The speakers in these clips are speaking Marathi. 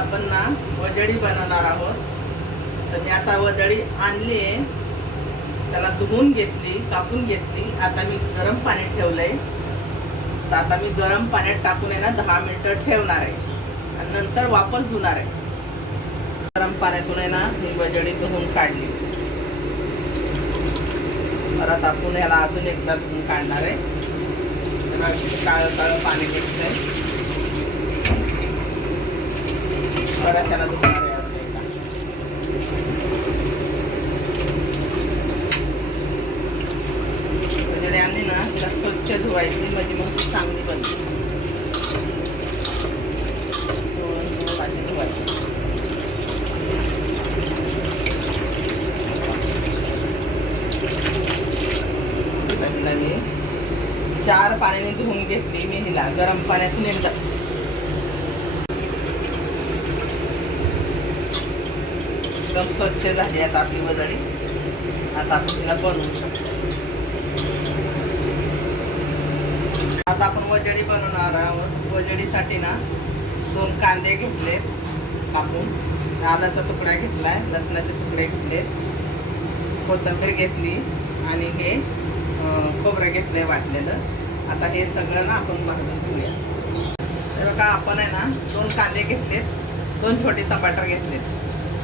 आपण ना वजडी बनवणार आहोत. तर मी आता वजडी आणली आहे, त्याला धुवून घेतली, कापून घेतली. आता मी गरम पाणी ठेवलंय. तर आता मी गरम पाण्यात टाकून आहे ना 10 मिनिटं ठेवणार आहे आणि नंतर वापस धुणार आहे. गरम पाण्यातून आहे ना ही वजडी धुवून काढली. परत आपण ह्याला अजून एकदा धुवून काढणार आहे. काळं काळं पाणी निघतंय. परत त्याला धुवणार आहे. वजडी आणली ना तिला स्वच्छ धुवायची, म्हणजे मग ती चांगली बनते. अशी धुवायची. मी 4 पाण्याने धुवून घेतली मी हिला गरम पाण्यातून एकदम स्वच्छ झाली. आता आपली वजडी आता आपण तिला बनवू शकतो. आता आपण वजडी बनवणार आहोत. वजडीसाठी ना 2 कांदे घेतले कापून, आल्याचा तुकडा घेतलाय, लसणाचे तुकडे घेतले, कोथिंबीर घेतली आणि हे खोबरं घेतलंय वाटलेलं. आता हे सगळं ना आपण भाजून घेऊया. तर बघा आपण आहे ना 2 कांदे घेतलेत, 2 छोटे टमाटर घेतलेत.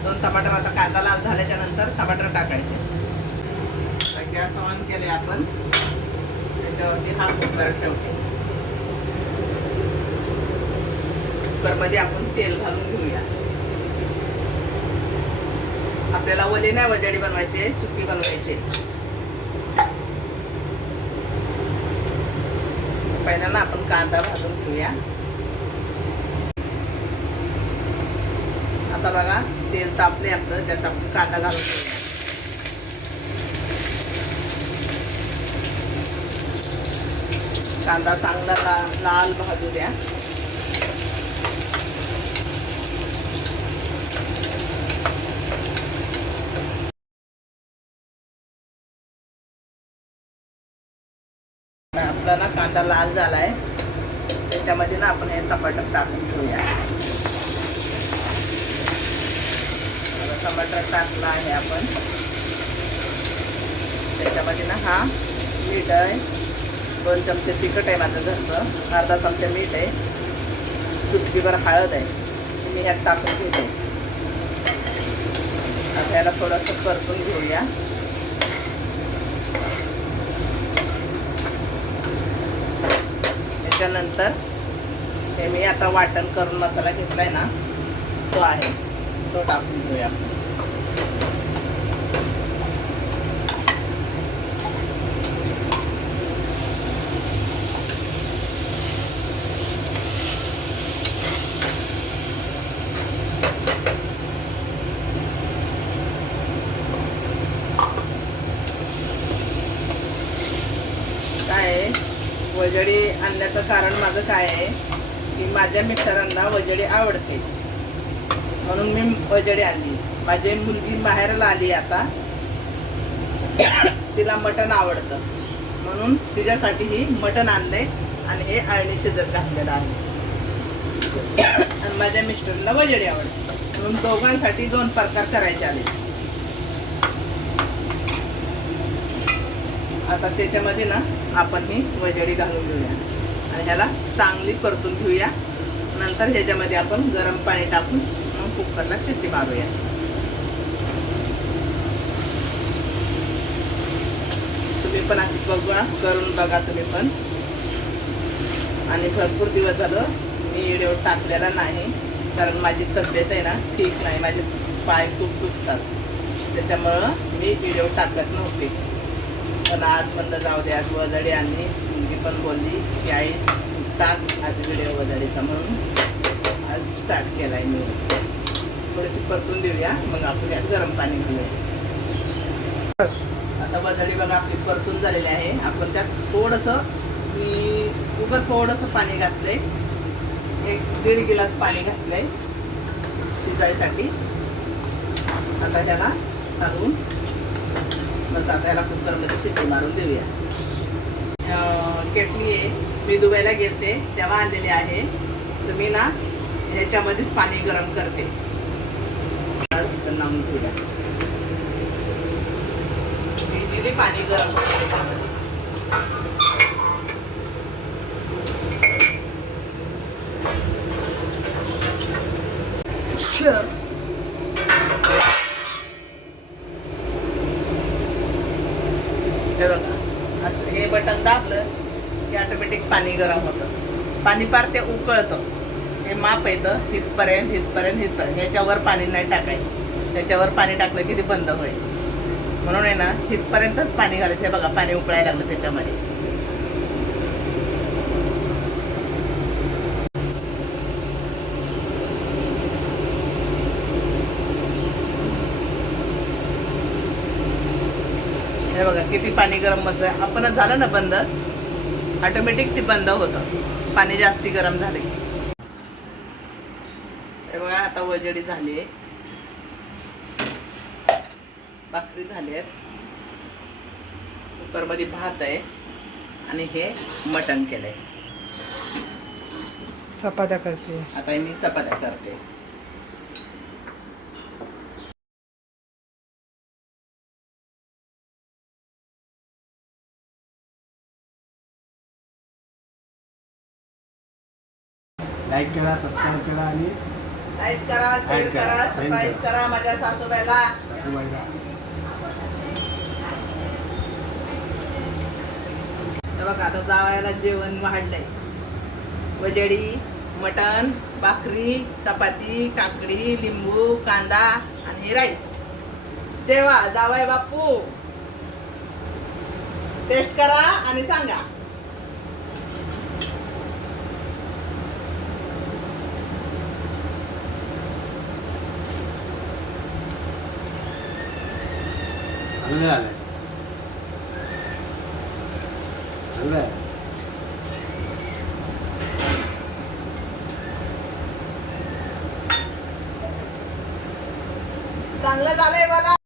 2 टमाटर आता कांदा लाल झाल्याच्या नंतर टमाटर टाकायचे. गॅस ऑन केले आपण, त्याच्यावरती हा कुकर ठेवते. कुकरमध्ये आपण तेल घालून घेऊया. आपल्याला ओले नाही वजडी बनवायचे, सुकी बनवायचे. पहिला ना आपण कांदा भाजून घेऊया. आता बघा तेल तापले आपलं, त्यात आपण कांदा घालून घेऊया. कांदा चांगला लाल भाजू द्या. आपला ना कांदा लाल झालाय, त्याच्यामध्ये ना आपण हे टमाटर टाकून घेऊया. टमाटर टाकला आहे आपण. त्याच्यामध्ये ना हा मीठ आहे, 2 चमचे तिखट आहे माझं घरचं, अर्धा चमचा मीठ आहे, चुटकीभर हळद आहे, मी ह्यात टाकून घेते. आता ह्याला थोडंसं परतून घेऊया. त्याच्यानंतर हे मी आता वाटण करून मसाला घेतलाय ना तो आहे, तो टाकून घेऊया. काय वजडी आणण्याचं कारण माझं काय आहे की माझ्या मिस्टरांना वजडी आवडते, म्हणून मी वजडी आणली. माझी मुलगी माहेरला आली आता, तिला मटण आवडतं म्हणून तिच्यासाठीही मटण आणले आणि हे अळणी शिजत घातलेलं आहे. आणि माझ्या मिस्टरला वजडी आवडते म्हणून दोघांसाठी 2 प्रकार करायचे आले. आता त्याच्यामध्ये ना आपण ही वजडी घालून घेऊया आणि ह्याला चांगली परतून घेऊया. नंतर ह्याच्यामध्ये आपण गरम पाणी टाकून मग कुकरला शिट्टी मारूया. तुम्ही पण अशी बघा, करून बघा तुम्ही पण. आणि भरपूर दिवस झालं मी व्हिडिओ टाकलेला नाही, कारण माझी तब्येत आहे ना ठीक नाही, माझे पाय खूप दुखतात, त्याच्यामुळं मी व्हिडिओ टाकत नव्हते. पण आज म्हणलं जाऊ दे, आज वजडी आणली. मुलगी पण बोलली की आई टाक आज व्हिडिओ वजडीचा, म्हणून आज स्टार्ट केलाय मी. थोडीशी परतून देऊया, मग आपण यात गरम पाणी घालूया. आता वजडी बघा आपली परतून झालेली आहे. आपण त्यात थोडंसं थोडंसं पाणी घातलंय, 1-1.5 गिलास पाणी घातलंय शिजायसाठी. आता त्याला घालून बस आता ह्याला कुकरमध्ये शिट्टी मारून देऊया. केटली आहे, मी दुबईला गेलते तेव्हा आणलेली आहे. तुम्ही ना याच्यामध्येच पाणी गरम करते. लावून घेऊया. दिली पाणी गरम त्याच्यामध्ये. हे बघा, असं हे बटन दाबलं की ऑटोमॅटिक पाणी गरम होतं. पाणी पार ते उकळतं. हे माप येतं हितपर्यंत हितपर्यंत हितपर्यंत. याच्यावर पाणी नाही टाकायचं. त्याच्यावर पाणी टाकलं की ते बंद होईल. म्हणून आहे ना हितपर्यंतच पाणी घालायचं. हे बघा पाणी उकळायला लागलं त्याच्यामध्ये. हे बघा किती पाणी गरम बसलं. आपणच झालं ना बंद, ऑटोमॅटिक ते बंद होतं पाणी जास्ती गरम झाले. हे बघा आता वजडी झाली, भाकरी झाली आहेत, कुकरमध्ये भात आहे आणि हे मटण केलंय. चपात्या करते. आता मी चपात्या करते. लाईक करा, सबस्क्राईब करा आणि लाईक करा, शेअर करा, सबस्क्राईब करा माझ्या सासूबाईला. सासूबाईला. हे बघा आता जावयाला जेवण वाढलंय. वजडी, मटण, भाकरी, चपाती, काकडी, लिंबू, कांदा आणि राईस. जेवा जावई बापू, टेस्ट करा आणि सांगा. चांगलं झालंय. चांगलं आहे. चांगलं झालंय मला.